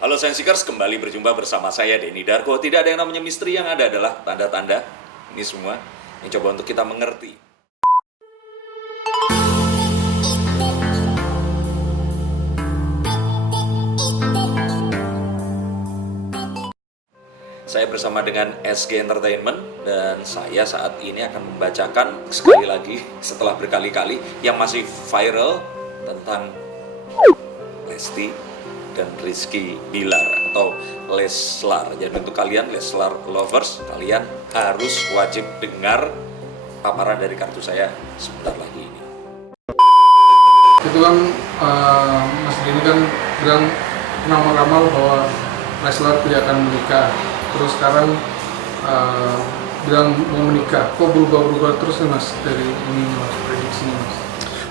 Halo Sensikers, kembali berjumpa bersama saya Denny Darko. Tidak ada yang namanya misteri, yang ada adalah tanda-tanda. Ini semua yang coba untuk kita mengerti. Saya bersama dengan SG Entertainment dan saya saat ini akan membacakan sekali lagi setelah berkali-kali yang masih viral tentang Lesti dan Rizky Bilar atau Leslar. Jadi untuk kalian Leslar lovers, kalian harus wajib dengar paparan dari kartu saya sebentar lagi ini. Itu kan Mas Denny kan bilang ramal-ramal bahwa Leslar tidak akan menikah. Terus sekarang bilang mau menikah. Kok berubah-berubah terus nih Mas dari ini Mas, prediksinya Mas?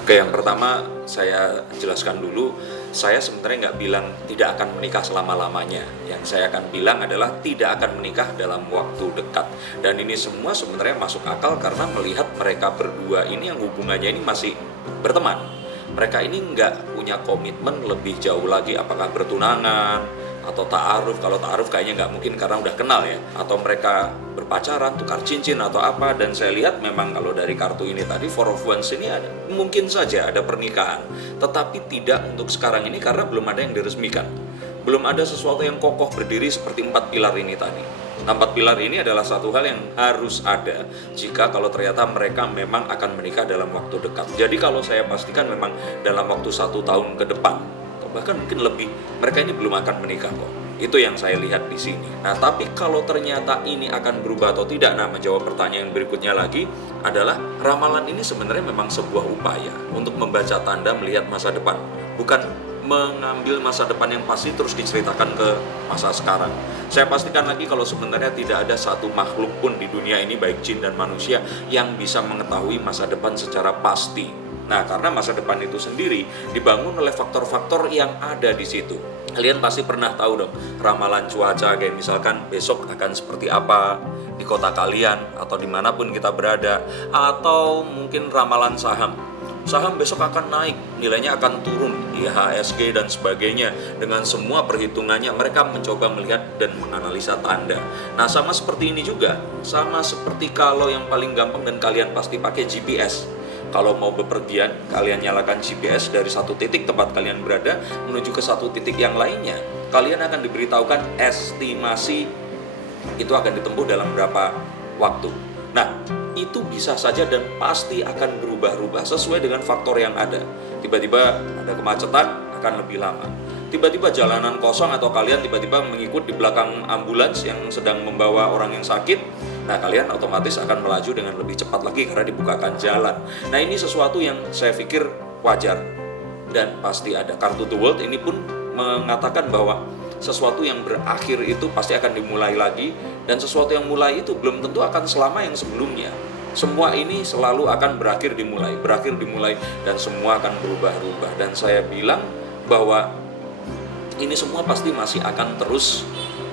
Oke, yang pertama saya jelaskan dulu, saya sebenarnya nggak bilang tidak akan menikah selama-lamanya. Yang saya akan bilang adalah tidak akan menikah dalam waktu dekat. Dan ini semua sebenarnya masuk akal karena melihat mereka berdua ini yang hubungannya ini masih berteman. Mereka ini nggak punya komitmen lebih jauh lagi, apakah bertunangan atau ta'aruf. Kalau ta'aruf kayaknya nggak mungkin karena udah kenal ya, atau mereka berpacaran, tukar cincin atau apa. Dan saya lihat memang kalau dari kartu ini tadi Four of Wands ini ada, mungkin saja ada pernikahan, tetapi tidak untuk sekarang ini karena belum ada yang diresmikan, belum ada sesuatu yang kokoh berdiri seperti 4 pilar ini tadi. Nah, 4 pilar ini adalah satu hal yang harus ada jika kalau ternyata mereka memang akan menikah dalam waktu dekat. Jadi kalau saya pastikan memang dalam waktu 1 tahun ke depan, bahkan mungkin lebih, mereka ini belum akan menikah kok. Itu yang saya lihat di sini. Nah, tapi kalau ternyata ini akan berubah atau tidak, nah menjawab pertanyaan berikutnya lagi adalah ramalan ini sebenarnya memang sebuah upaya untuk membaca tanda melihat masa depan, bukan mengambil masa depan yang pasti terus diceritakan ke masa sekarang. Saya pastikan lagi kalau sebenarnya tidak ada satu makhluk pun di dunia ini, baik jin dan manusia, yang bisa mengetahui masa depan secara pasti. Nah, karena masa depan itu sendiri dibangun oleh faktor-faktor yang ada di situ. Kalian pasti pernah tahu dong, ramalan cuaca kayak misalkan besok akan seperti apa di kota kalian atau dimanapun kita berada. Atau mungkin ramalan saham. Saham besok akan naik, nilainya akan turun, IHSG dan sebagainya. Dengan semua perhitungannya, mereka mencoba melihat dan menganalisa tanda. Nah, sama seperti ini juga. Sama seperti kalau yang paling gampang dan kalian pasti pakai GPS. Kalau mau bepergian, kalian nyalakan GPS dari satu titik tempat kalian berada menuju ke satu titik yang lainnya. Kalian akan diberitahukan estimasi itu akan ditempuh dalam berapa waktu. Nah, itu bisa saja dan pasti akan berubah-ubah sesuai dengan faktor yang ada. Tiba-tiba ada kemacetan, akan lebih lama. Tiba-tiba jalanan kosong atau kalian tiba-tiba mengikut di belakang ambulans yang sedang membawa orang yang sakit. Nah, kalian otomatis akan melaju dengan lebih cepat lagi karena dibukakan jalan. Nah, ini sesuatu yang saya pikir wajar dan pasti ada. Kartu The World ini pun mengatakan bahwa sesuatu yang berakhir itu pasti akan dimulai lagi, dan sesuatu yang mulai itu belum tentu akan selama yang sebelumnya. Semua ini selalu akan berakhir dimulai, dan semua akan berubah-ubah. Dan saya bilang bahwa ini semua pasti masih akan terus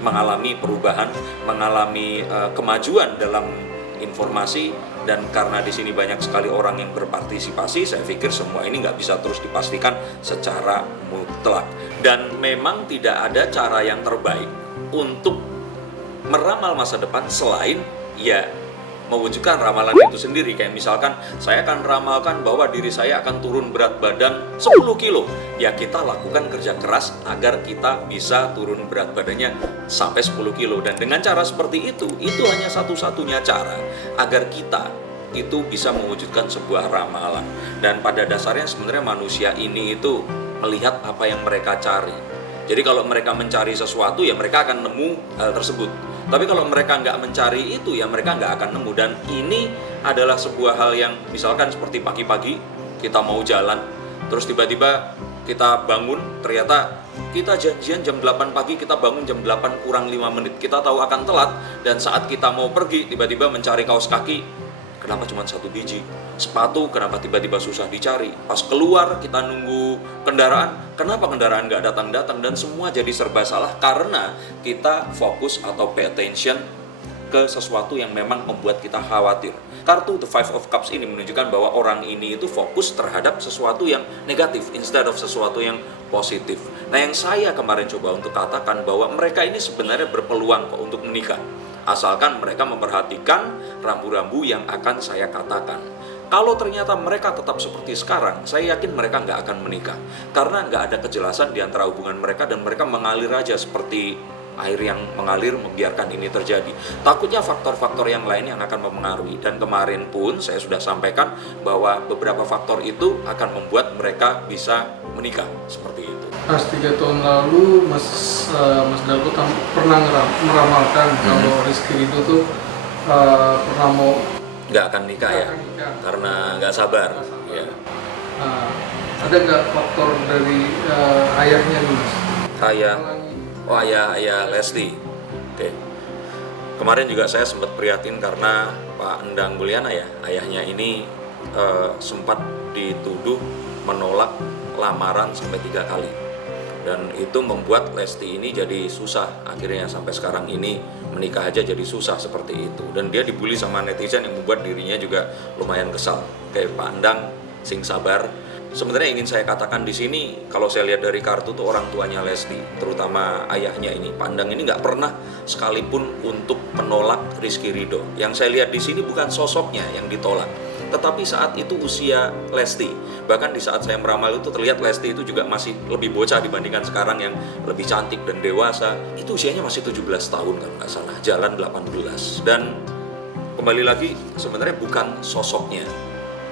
mengalami perubahan, mengalami kemajuan dalam informasi. Dan karena di sini banyak sekali orang yang berpartisipasi, saya pikir semua ini nggak bisa terus dipastikan secara mutlak. Dan memang tidak ada cara yang terbaik untuk meramal masa depan selain ya mewujudkan ramalan itu sendiri. Kayak misalkan saya akan ramalkan bahwa diri saya akan turun berat badan 10 kilo. Ya kita lakukan kerja keras agar kita bisa turun berat badannya sampai 10 kilo. Dan dengan cara seperti itu hanya satu-satunya cara agar kita itu bisa mewujudkan sebuah ramalan. Dan pada dasarnya sebenarnya manusia ini itu melihat apa yang mereka cari. Jadi kalau mereka mencari sesuatu ya mereka akan nemu hal tersebut. Tapi kalau mereka nggak mencari itu, ya mereka nggak akan nemu. Dan ini adalah sebuah hal yang misalkan seperti pagi-pagi kita mau jalan, terus tiba-tiba kita bangun, ternyata kita janjian jam 8 pagi, kita bangun jam 8 kurang 5 menit. Kita tahu akan telat, dan saat kita mau pergi, tiba-tiba mencari kaos kaki, kenapa cuma 1 biji? Sepatu, kenapa tiba-tiba susah dicari? Pas keluar, kita nunggu kendaraan, kenapa kendaraan nggak datang-datang? Dan semua jadi serba salah karena kita fokus atau pay attention ke ke sesuatu yang memang membuat kita khawatir. Kartu The Five of Cups ini menunjukkan bahwa orang ini itu fokus terhadap sesuatu yang negatif instead of sesuatu yang positif. Nah, yang saya kemarin coba untuk katakan bahwa mereka ini sebenarnya berpeluang kok untuk menikah, asalkan mereka memperhatikan rambu-rambu yang akan saya katakan. Kalau ternyata mereka tetap seperti sekarang, saya yakin mereka nggak akan menikah. Karena nggak ada kejelasan di antara hubungan mereka dan mereka mengalir aja seperti air yang mengalir membiarkan ini terjadi. Takutnya faktor-faktor yang lain yang akan mempengaruhi. Dan kemarin pun saya sudah sampaikan bahwa beberapa faktor itu akan membuat mereka bisa menikah seperti itu. Pas 3 tahun lalu Mas Dago pernah meramalkan kalau Rizky itu tuh pernah mau Nggak akan nikah ya? nikah. Karena nggak sabar. Ya. Ada nggak faktor dari ayahnya nih Mas? Ayah Lesti. Oke. Kemarin juga saya sempat prihatin karena Pak Endang Mulyana ya, ayahnya ini sempat dituduh menolak lamaran sampai 3 kali. Dan itu membuat Lesti ini jadi susah. Akhirnya sampai sekarang ini menikah aja jadi susah seperti itu. Dan dia dibully sama netizen yang membuat dirinya juga lumayan kesal. Kayak Pak Endang, sing sabar. Sebenarnya ingin saya katakan di sini, kalau saya lihat dari kartu tuh orang tuanya Lesti, terutama ayahnya ini, Pak Endang ini nggak pernah sekalipun untuk menolak Rizky Ridho. Yang saya lihat di sini bukan sosoknya yang ditolak, tetapi saat itu usia Lesti. Bahkan di saat saya meramal itu terlihat Lesti itu juga masih lebih bocah dibandingkan sekarang yang lebih cantik dan dewasa. Itu usianya masih 17 tahun kalau nggak salah, jalan 18. Dan kembali lagi sebenarnya bukan sosoknya.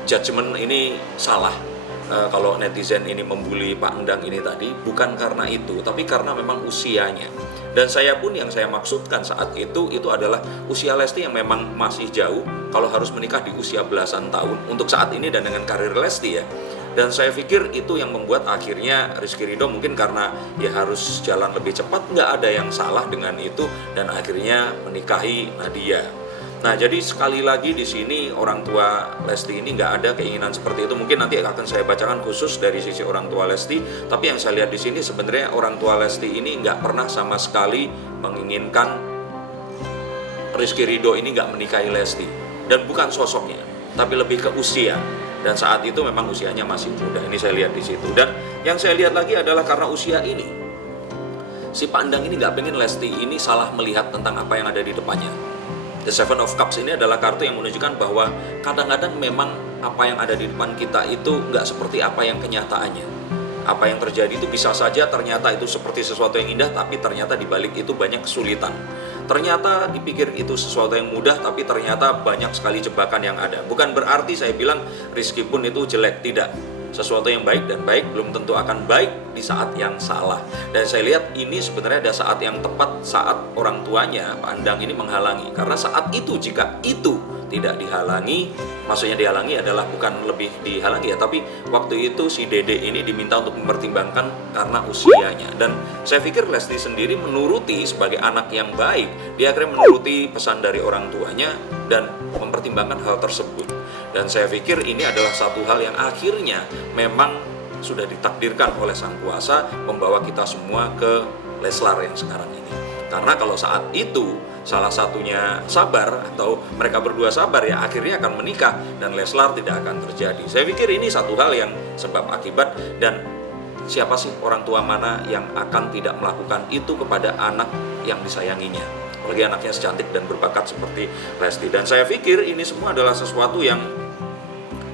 Judgement ini salah. Kalau netizen ini membuli Pak Endang ini tadi, bukan karena itu, tapi karena memang usianya. Dan saya pun yang saya maksudkan saat itu adalah usia Lesti yang memang masih jauh kalau harus menikah di usia belasan tahun untuk saat ini dan dengan karir Lesti ya. Dan saya pikir itu yang membuat akhirnya Rizky Ridho mungkin karena ya harus jalan lebih cepat, nggak ada yang salah dengan itu dan akhirnya menikahi Nadia. Nah, jadi sekali lagi di sini orang tua Lesti ini nggak ada keinginan seperti itu. Mungkin nanti akan saya bacakan khusus dari sisi orang tua Lesti. Tapi yang saya lihat di sini sebenarnya orang tua Lesti ini nggak pernah sama sekali menginginkan Rizky Ridho ini nggak menikahi Lesti. Dan bukan sosoknya, tapi lebih ke usia. Dan saat itu memang usianya masih muda. Ini saya lihat di situ. Dan yang saya lihat lagi adalah karena usia ini, si Pak Endang ini nggak pengen Lesti ini salah melihat tentang apa yang ada di depannya. The Seven of Cups ini adalah kartu yang menunjukkan bahwa kadang-kadang memang apa yang ada di depan kita itu nggak seperti apa yang kenyataannya. Apa yang terjadi itu bisa saja ternyata itu seperti sesuatu yang indah, tapi ternyata di balik itu banyak kesulitan. Ternyata dipikir itu sesuatu yang mudah, tapi ternyata banyak sekali jebakan yang ada. Bukan berarti saya bilang Rizky pun itu jelek, tidak. Sesuatu yang baik dan baik belum tentu akan baik di saat yang salah. Dan saya lihat ini sebenarnya ada saat yang tepat, saat orang tuanya Pak Endang ini menghalangi. Karena saat itu jika itu tidak dihalangi, maksudnya dihalangi adalah bukan lebih dihalangi ya, tapi waktu itu si Dede ini diminta untuk mempertimbangkan karena usianya. Dan saya pikir Lesti sendiri menuruti sebagai anak yang baik. Dia akhirnya menuruti pesan dari orang tuanya dan mempertimbangkan hal tersebut. Dan saya pikir ini adalah satu hal yang akhirnya memang sudah ditakdirkan oleh Sang Kuasa membawa kita semua ke Leslar yang sekarang ini. Karena kalau saat itu salah satunya sabar atau mereka berdua sabar ya akhirnya akan menikah dan Leslar tidak akan terjadi. Saya pikir ini satu hal yang sebab akibat, dan siapa sih orang tua mana yang akan tidak melakukan itu kepada anak yang disayanginya, apalagi anaknya secantik dan berbakat seperti Lesti. Dan saya pikir ini semua adalah sesuatu yang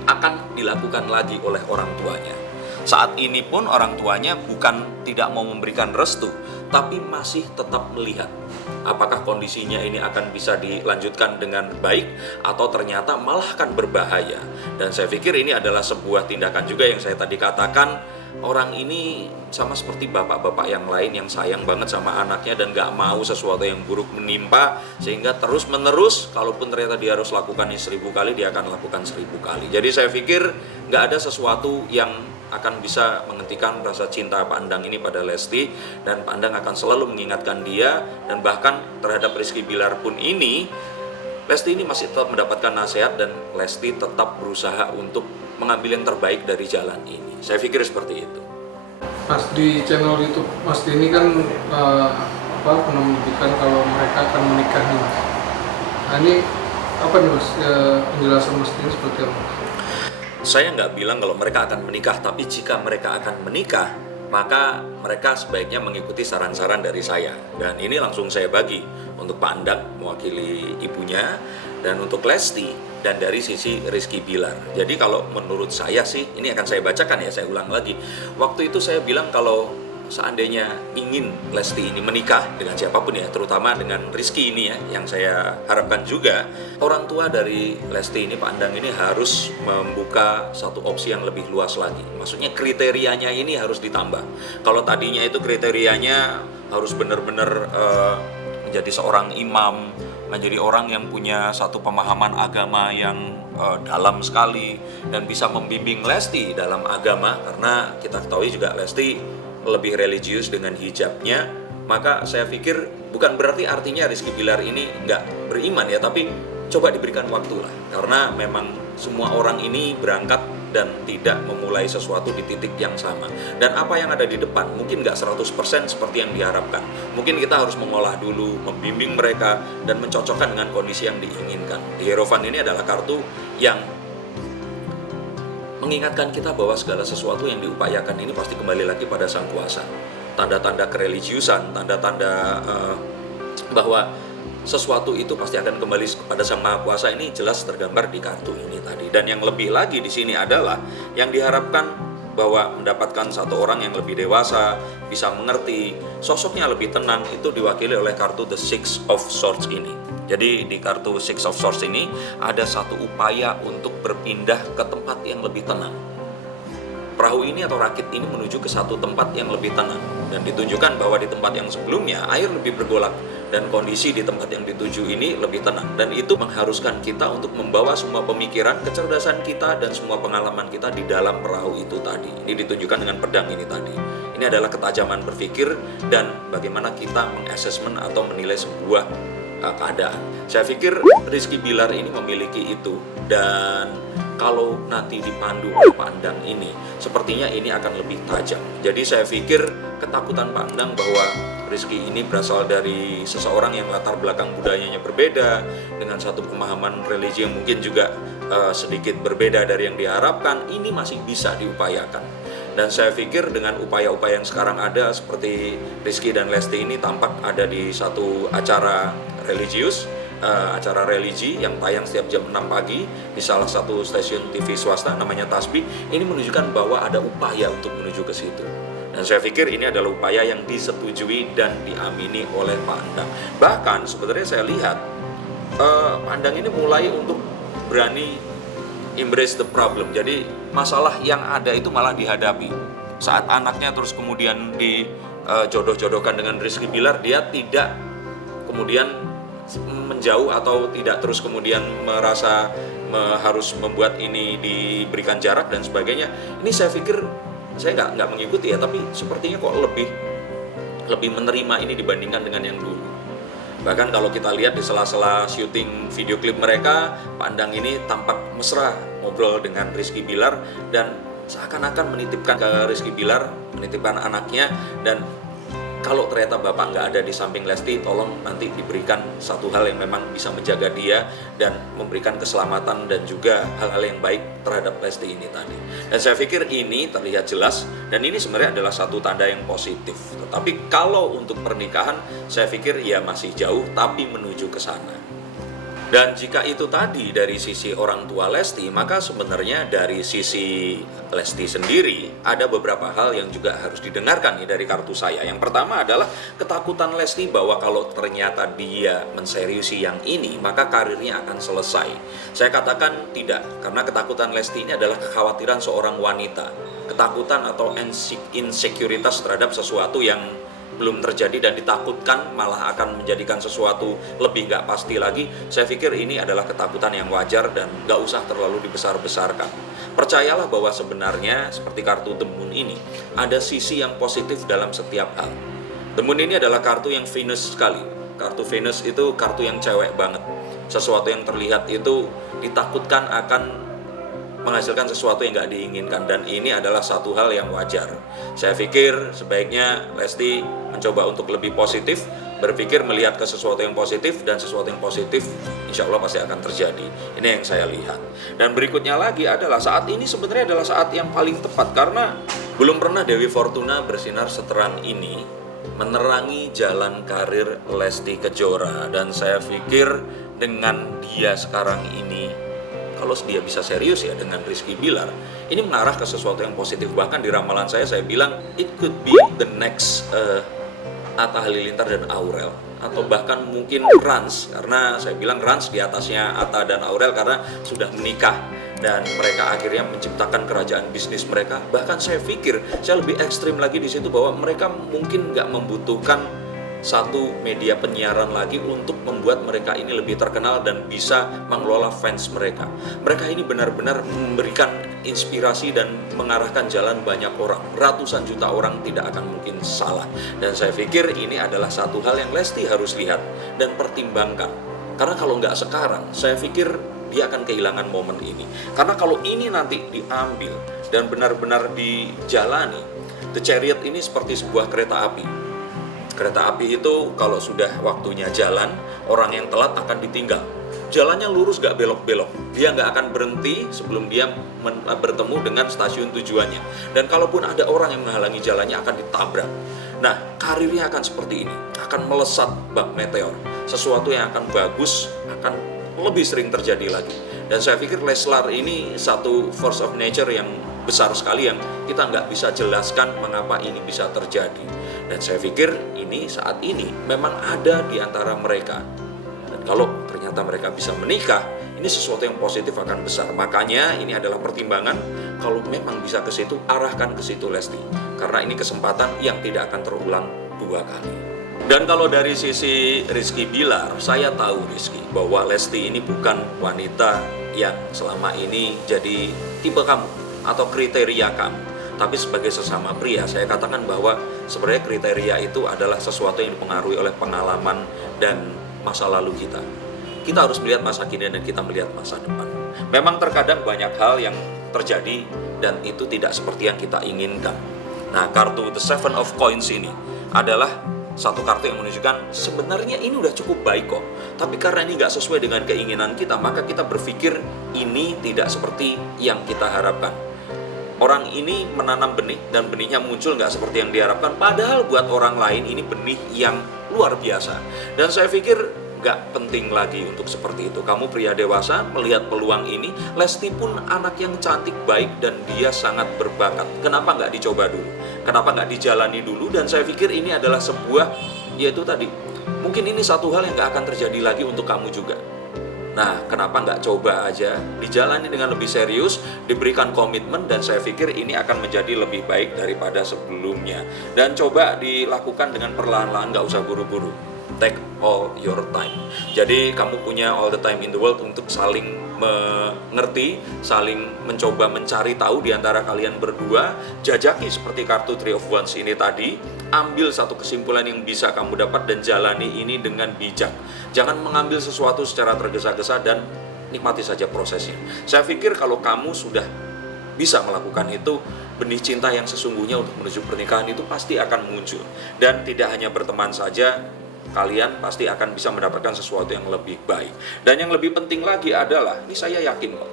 akan dilakukan lagi oleh orang tuanya. Saat ini pun orang tuanya bukan tidak mau memberikan restu, tapi masih tetap melihat apakah kondisinya ini akan bisa dilanjutkan dengan baik atau ternyata malah akan berbahaya. Dan saya pikir ini adalah sebuah tindakan juga yang saya tadi katakan, orang ini sama seperti bapak-bapak yang lain yang sayang banget sama anaknya dan gak mau sesuatu yang buruk menimpa, sehingga terus menerus kalaupun ternyata dia harus lakukan ini 1000 kali, dia akan lakukan 1000 kali. Jadi saya pikir gak ada sesuatu yang akan bisa menghentikan rasa cinta Pak Endang ini pada Lesti, dan Pak Endang akan selalu mengingatkan dia. Dan bahkan terhadap Rizky Bilar pun ini, Lesti ini masih tetap mendapatkan nasihat dan Lesti tetap berusaha untuk mengambil yang terbaik dari jalan ini. Saya pikir seperti itu. Mas, di channel YouTube Mas ini kan pernah menyebutkan kalau mereka akan menikah nih Mas. Nah ini apa nih Mas, penjelasan Mas ini seperti apa? Saya nggak bilang kalau mereka akan menikah, tapi jika mereka akan menikah, maka mereka sebaiknya mengikuti saran-saran dari saya. Dan ini langsung saya bagi untuk Pak Andang mewakili ibunya, dan untuk Lesti, dan dari sisi Rizky Bilar. Jadi kalau menurut saya sih, ini akan saya bacakan ya, saya ulang lagi. Waktu itu saya bilang kalau seandainya ingin Lesti ini menikah dengan siapapun ya, terutama dengan Rizky ini ya, yang saya harapkan juga orang tua dari Lesti ini, Pak Andang ini harus membuka satu opsi yang lebih luas lagi. Maksudnya kriterianya ini harus ditambah. Kalau tadinya itu kriterianya harus benar-benar menjadi seorang imam, menjadi orang yang punya satu pemahaman agama yang dalam sekali dan bisa membimbing Lesti dalam agama, karena kita ketahui juga Lesti lebih religius dengan hijabnya, maka saya pikir bukan berarti artinya Rizky Bilar ini nggak beriman ya, tapi coba diberikan waktu lah, karena memang semua orang ini berangkat dan tidak memulai sesuatu di titik yang sama, dan apa yang ada di depan mungkin nggak 100% seperti yang diharapkan. Mungkin kita harus mengolah dulu, membimbing mereka dan mencocokkan dengan kondisi yang diinginkan. Di Hierophant ini adalah kartu yang mengingatkan kita bahwa segala sesuatu yang diupayakan ini pasti kembali lagi pada Sang Kuasa. Tanda-tanda kereligiusan, tanda-tanda bahwa sesuatu itu pasti akan kembali kepada Sang Maha Kuasa ini jelas tergambar di kartu ini tadi. Dan yang lebih lagi di sini adalah yang diharapkan bahwa mendapatkan satu orang yang lebih dewasa, bisa mengerti, sosoknya lebih tenang, itu diwakili oleh kartu The Six of Swords ini. Jadi di kartu Six of Swords ini ada satu upaya untuk berpindah ke tempat yang lebih tenang. Perahu ini atau rakit ini menuju ke satu tempat yang lebih tenang, dan ditunjukkan bahwa di tempat yang sebelumnya air lebih bergolak dan kondisi di tempat yang dituju ini lebih tenang, dan itu mengharuskan kita untuk membawa semua pemikiran, kecerdasan kita dan semua pengalaman kita di dalam perahu itu tadi. Ini ditunjukkan dengan pedang ini tadi. Ini adalah ketajaman berpikir dan bagaimana kita mengassessment atau menilai sebuah keadaan. Saya pikir Rizky Bilar ini memiliki itu, dan kalau nanti dipandu oleh Pak Andang ini, sepertinya ini akan lebih tajam. Jadi saya pikir ketakutan Pak Andang bahwa Rizky ini berasal dari seseorang yang latar belakang budayanya berbeda, dengan satu pemahaman religi yang mungkin juga sedikit berbeda dari yang diharapkan, ini masih bisa diupayakan. Dan saya pikir dengan upaya-upaya yang sekarang ada, seperti Rizky dan Lesti ini tampak ada di satu acara religius, acara religi yang tayang setiap jam 6 pagi di salah satu stasiun TV swasta namanya Tasbih, ini menunjukkan bahwa ada upaya untuk menuju ke situ. Dan saya pikir ini adalah upaya yang disetujui dan diamini oleh Pak Andang. Bahkan sebenarnya saya lihat Pak Andang ini mulai untuk berani embrace the problem. Jadi masalah yang ada itu malah dihadapi. Saat anaknya terus kemudian dijodoh-jodohkan dengan Rizky Bilar, dia tidak kemudian menjauh atau tidak terus kemudian merasa harus membuat ini diberikan jarak dan sebagainya. Ini saya pikir, saya nggak mengikuti ya, tapi sepertinya kok lebih menerima ini dibandingkan dengan yang dulu. Bahkan kalau kita lihat di sela-sela syuting video klip mereka, Pak Andang ini tampak mesra ngobrol dengan Rizky Bilar dan seakan-akan menitipkan ke Rizky Bilar, menitipkan anaknya, dan kalau ternyata Bapak nggak ada di samping Lesti, tolong nanti diberikan satu hal yang memang bisa menjaga dia dan memberikan keselamatan dan juga hal-hal yang baik terhadap Lesti ini tadi. Dan saya pikir ini terlihat jelas, dan ini sebenarnya adalah satu tanda yang positif. Tetapi kalau untuk pernikahan, saya pikir ya masih jauh, tapi menuju ke sana. Dan jika itu tadi dari sisi orang tua Lesti, maka sebenarnya dari sisi Lesti sendiri ada beberapa hal yang juga harus didengarkan nih dari kartu saya. Yang pertama adalah ketakutan Lesti bahwa kalau ternyata dia menseriusi yang ini, maka karirnya akan selesai. Saya katakan tidak, karena ketakutan Lesti ini adalah kekhawatiran seorang wanita. Ketakutan atau insekuritas terhadap sesuatu yang belum terjadi dan ditakutkan malah akan menjadikan sesuatu lebih nggak pasti lagi. Saya pikir ini adalah ketakutan yang wajar dan nggak usah terlalu dibesar-besarkan. Percayalah bahwa sebenarnya seperti kartu The Moon ini, ada sisi yang positif dalam setiap hal. The Moon ini adalah kartu yang Venus sekali. Kartu Venus itu kartu yang cewek banget. Sesuatu yang terlihat itu ditakutkan akan menghasilkan sesuatu yang nggak diinginkan, dan ini adalah satu hal yang wajar. Saya pikir sebaiknya Lesti mencoba untuk lebih positif, berpikir melihat ke sesuatu yang positif, dan sesuatu yang positif insya Allah pasti akan terjadi. Ini yang saya lihat. Dan berikutnya lagi adalah saat ini sebenarnya adalah saat yang paling tepat, karena belum pernah Dewi Fortuna bersinar seterang ini menerangi jalan karir Lesti Kejora. Dan saya pikir dengan dia sekarang ini, kalau dia bisa serius ya dengan Rizky Bilar, ini mengarah ke sesuatu yang positif. Bahkan di ramalan saya bilang it could be the next Atta Halilintar dan Aurel, atau bahkan mungkin Rans, karena saya bilang Rans di atasnya Atta dan Aurel karena sudah menikah dan mereka akhirnya menciptakan kerajaan bisnis mereka. Bahkan saya pikir saya lebih ekstrim lagi di situ, bahwa mereka mungkin nggak membutuhkan satu media penyiaran lagi untuk membuat mereka ini lebih terkenal dan bisa mengelola fans mereka. Mereka ini benar-benar memberikan inspirasi dan mengarahkan jalan banyak orang. Ratusan juta orang tidak akan mungkin salah. Dan saya pikir ini adalah satu hal yang Lesti harus lihat dan pertimbangkan. Karena kalau nggak sekarang, saya pikir dia akan kehilangan momen ini. Karena kalau ini nanti diambil dan benar-benar dijalani, The Chariot ini seperti sebuah kereta api. Kereta api itu kalau sudah waktunya jalan, orang yang telat akan ditinggal. Jalannya lurus, gak belok-belok. Dia gak akan berhenti sebelum dia bertemu dengan stasiun tujuannya. Dan kalaupun ada orang yang menghalangi jalannya, akan ditabrak. Nah, karirnya akan seperti ini. Akan melesat bak meteor. Sesuatu yang akan bagus, akan lebih sering terjadi lagi. Dan saya pikir Leslar ini satu force of nature yang besar sekali, yang kita nggak bisa jelaskan mengapa ini bisa terjadi. Dan saya pikir ini saat ini memang ada di antara mereka. Dan kalau ternyata mereka bisa menikah, ini sesuatu yang positif akan besar. Makanya ini adalah pertimbangan, kalau memang bisa ke situ, arahkan ke situ Lesti. Karena ini kesempatan yang tidak akan terulang dua kali. Dan kalau dari sisi Rizky Bilar, saya tahu Rizky bahwa Lesti ini bukan wanita yang selama ini jadi tipe kamu atau kriteria kamu. Tapi sebagai sesama pria, saya katakan bahwa sebenarnya kriteria itu adalah sesuatu yang dipengaruhi oleh pengalaman dan masa lalu kita. Kita harus melihat masa kini dan kita melihat masa depan. Memang terkadang banyak hal yang terjadi dan itu tidak seperti yang kita inginkan. Nah, kartu The Seven of Coins ini adalah satu kartu yang menunjukkan sebenarnya ini udah cukup baik kok. Tapi karena ini nggak sesuai dengan keinginan kita, maka kita berpikir ini tidak seperti yang kita harapkan. Orang ini menanam benih dan benihnya muncul nggak seperti yang diharapkan. Padahal buat orang lain ini benih yang luar biasa. Dan saya pikir nggak penting lagi untuk seperti itu. Kamu pria dewasa melihat peluang ini. Lesti pun anak yang cantik, baik, dan dia sangat berbakat. Kenapa nggak dicoba dulu? Kenapa nggak dijalani dulu? Dan saya pikir ini adalah sebuah, yaitu tadi, mungkin ini satu hal yang nggak akan terjadi lagi untuk kamu juga. Nah, kenapa nggak coba aja, dijalani dengan lebih serius, diberikan komitmen, dan saya pikir ini akan menjadi lebih baik daripada sebelumnya. Dan coba dilakukan dengan perlahan-lahan, nggak usah buru-buru. Take all your time. Jadi kamu punya all the time in the world untuk saling mengerti, saling mencoba mencari tahu di antara kalian berdua. Jajaki seperti kartu Three of Wands ini tadi. Ambil satu kesimpulan yang bisa kamu dapat dan jalani ini dengan bijak. Jangan mengambil sesuatu secara tergesa-gesa dan nikmati saja prosesnya. Saya pikir kalau kamu sudah bisa melakukan itu, benih cinta yang sesungguhnya untuk menuju pernikahan itu pasti akan muncul. Dan tidak hanya berteman saja, kalian pasti akan bisa mendapatkan sesuatu yang lebih baik. Dan yang lebih penting lagi adalah, ini saya yakin kok,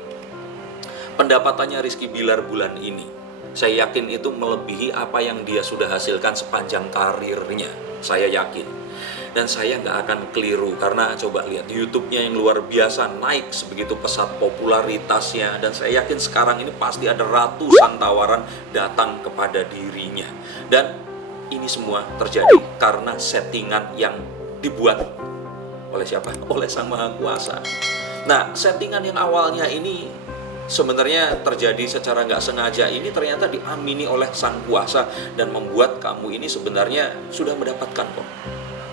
pendapatannya Rizky Bilar bulan ini, saya yakin itu melebihi apa yang dia sudah hasilkan sepanjang karirnya. Saya yakin. Dan saya nggak akan keliru, karena coba lihat YouTube-nya yang luar biasa, naik sebegitu pesat popularitasnya. Dan saya yakin sekarang ini pasti ada ratusan tawaran datang kepada dirinya. Dan ini semua terjadi karena settingan yang dibuat oleh siapa? Oleh Sang Maha Kuasa. Nah, settingan yang awalnya ini sebenarnya terjadi secara nggak sengaja, ini ternyata diamini oleh Sang Kuasa dan membuat kamu ini sebenarnya sudah mendapatkan kok.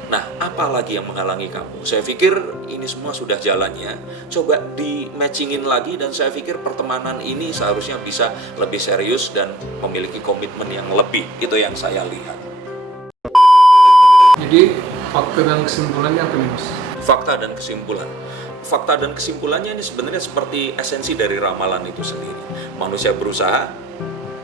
Nah, apa lagi yang menghalangi kamu? Saya pikir ini semua sudah jalannya. Coba di-matchingin lagi, dan saya pikir pertemanan ini seharusnya bisa lebih serius dan memiliki komitmen yang lebih. Itu yang saya lihat. Jadi fakta dan kesimpulannya apa nih Mas? Fakta dan kesimpulan. Fakta dan kesimpulannya ini sebenarnya seperti esensi dari ramalan itu sendiri. Manusia berusaha,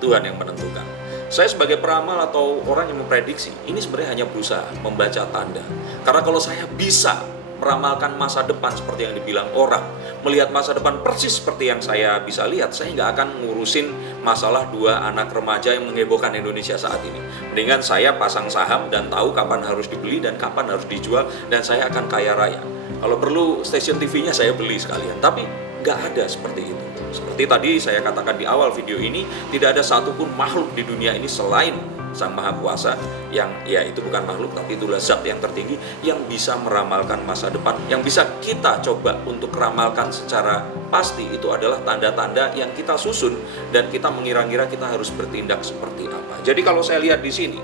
Tuhan yang menentukan. Saya sebagai peramal atau orang yang memprediksi, ini sebenarnya hanya berusaha membaca tanda. Karena kalau saya bisa meramalkan masa depan seperti yang dibilang orang, melihat masa depan persis seperti yang saya bisa lihat, saya nggak akan ngurusin masalah 2 anak remaja yang menghebohkan Indonesia saat ini. Mendingan saya pasang saham dan tahu kapan harus dibeli dan kapan harus dijual, dan saya akan kaya raya. Kalau perlu stasiun TV-nya saya beli sekalian, tapi nggak ada seperti itu. Seperti tadi saya katakan di awal video ini, tidak ada satupun makhluk di dunia ini selain Sang Maha Kuasa, yang ya itu bukan makhluk tapi itulah zat yang tertinggi yang bisa meramalkan masa depan. Yang bisa kita coba untuk ramalkan secara pasti itu adalah tanda-tanda yang kita susun dan kita mengira-ngira kita harus bertindak seperti apa. Jadi kalau saya lihat di sini,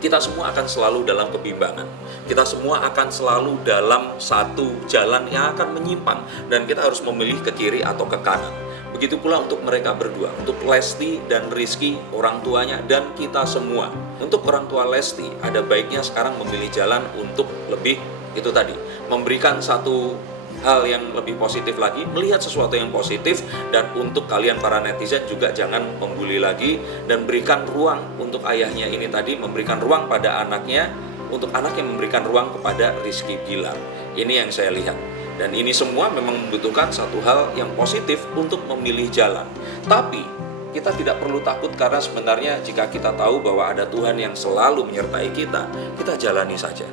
kita semua akan selalu dalam kebimbangan. Kita semua akan selalu dalam satu jalan yang akan menyimpang, dan kita harus memilih ke kiri atau ke kanan. Begitu pula untuk mereka berdua, untuk Lesti dan Rizky, orang tuanya, dan kita semua. Untuk orang tua Lesti, ada baiknya sekarang memilih jalan untuk lebih, itu tadi, memberikan satu hal yang lebih positif lagi, melihat sesuatu yang positif. Dan untuk kalian para netizen juga jangan membuli lagi, dan berikan ruang untuk ayahnya ini tadi, memberikan ruang pada anaknya, untuk anak yang memberikan ruang kepada Rizky Bilar. Ini yang saya lihat. Dan ini semua memang membutuhkan satu hal yang positif untuk memilih jalan. Tapi kita tidak perlu takut, karena sebenarnya jika kita tahu bahwa ada Tuhan yang selalu menyertai kita, kita jalani saja.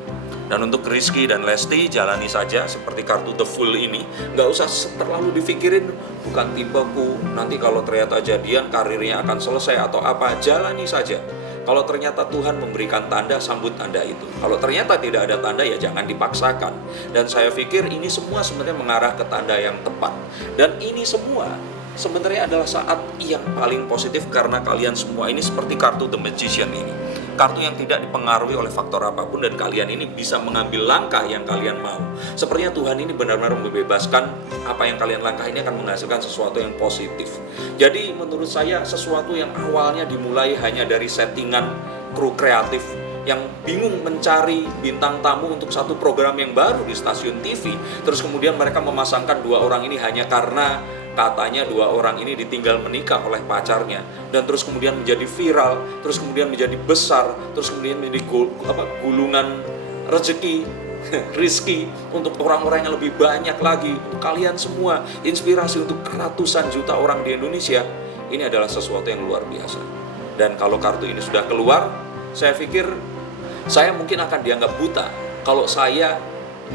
Dan untuk Rizky dan Lesti, jalani saja seperti kartu The Fool ini. Nggak usah terlalu dipikirin, bukan tipeku, nanti kalau ternyata jadian karirnya akan selesai atau apa, jalani saja. Kalau ternyata Tuhan memberikan tanda, sambut tanda itu. Kalau ternyata tidak ada tanda, ya jangan dipaksakan. Dan saya pikir ini semua sebenarnya mengarah ke tanda yang tepat. Dan ini semua sebenarnya adalah saat yang paling positif, karena kalian semua ini seperti kartu The Magician ini. Kartu yang tidak dipengaruhi oleh faktor apapun, dan kalian ini bisa mengambil langkah yang kalian mau. Sepertinya Tuhan ini benar-benar membebaskan apa yang kalian langkah ini akan menghasilkan sesuatu yang positif. Jadi menurut saya sesuatu yang awalnya dimulai hanya dari settingan kru kreatif yang bingung mencari bintang tamu untuk satu program yang baru di stasiun TV. Terus kemudian mereka memasangkan 2 orang ini hanya karena katanya 2 orang ini ditinggal menikah oleh pacarnya, dan terus kemudian menjadi viral, terus kemudian menjadi besar, terus kemudian menjadi gulungan rezeki, rizki untuk orang-orang yang lebih banyak lagi. Untuk kalian semua, inspirasi untuk ratusan juta orang di Indonesia. Ini adalah sesuatu yang luar biasa. Dan kalau kartu ini sudah keluar, saya pikir saya mungkin akan dianggap buta kalau saya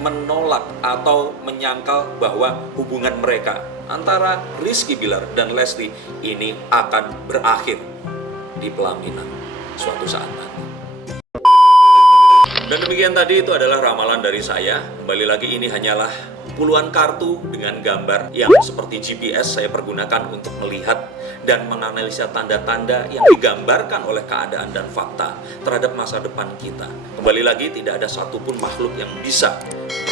menolak atau menyangkal bahwa hubungan mereka antara Rizky Bilar dan Lesti ini akan berakhir di pelaminan suatu saat nanti. Dan demikian tadi, itu adalah ramalan dari saya. Kembali lagi, ini hanyalah puluhan kartu dengan gambar yang seperti GPS saya pergunakan untuk melihat dan menganalisa tanda-tanda yang digambarkan oleh keadaan dan fakta terhadap masa depan kita. Kembali lagi, tidak ada satupun makhluk yang bisa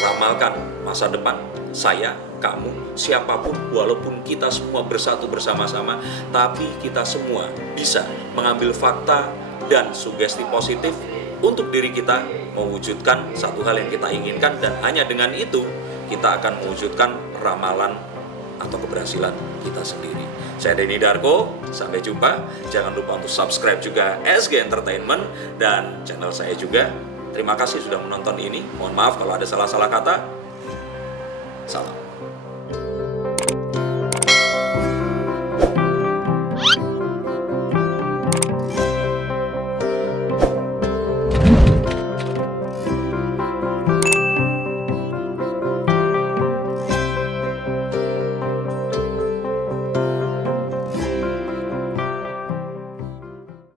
meramalkan masa depan saya, kamu, siapapun, walaupun kita semua bersatu bersama-sama, tapi kita semua bisa mengambil fakta dan sugesti positif untuk diri kita mewujudkan satu hal yang kita inginkan, dan hanya dengan itu kita akan mewujudkan ramalan atau keberhasilan kita sendiri. Saya Denny Darko, sampai jumpa. Jangan lupa untuk subscribe juga SG Entertainment dan channel saya juga. Terima kasih sudah menonton ini. Mohon maaf kalau ada salah-salah kata. Salam.